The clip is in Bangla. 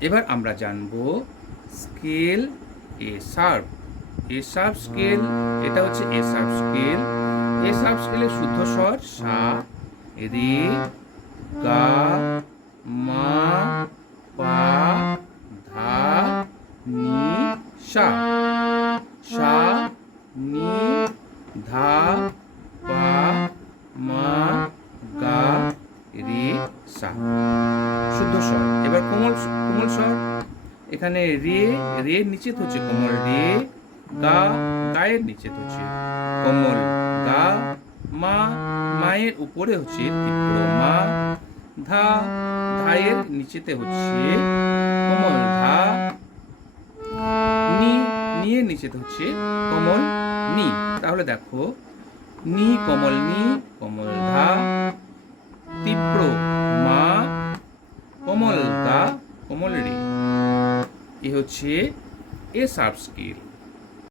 এবার আমরা জানব স্কেল এ সার্ভ এ শার্প স্কেল, এটা হচ্ছে A sharp scale. A sharp স্কেলের শুদ্ধ স্বর সা রে গা, মা, পা, ধা, নি, সা। সা, নি, ধা, পা, মা, গা, রে, সা। শুদ্ধ স্বর এবার কোমল কোমল স্বর এখানে রে রে নিচে হচ্ছে কোমল, রে গা, গায়ের নিচে হচ্ছে কোমল, গা, মা, মায়ের উপরে হচ্ছে তীব্র, মা, ধা, ধায়ের নিচেতে হচ্ছে কোমল, ধা, নি নিয়ে নিচেতে হচ্ছে কোমল, নি। তাহলে দেখো, নি, কোমল নি, কোমল, ধা গা কোমল রে এ হচ্ছে এ সাব স্কেল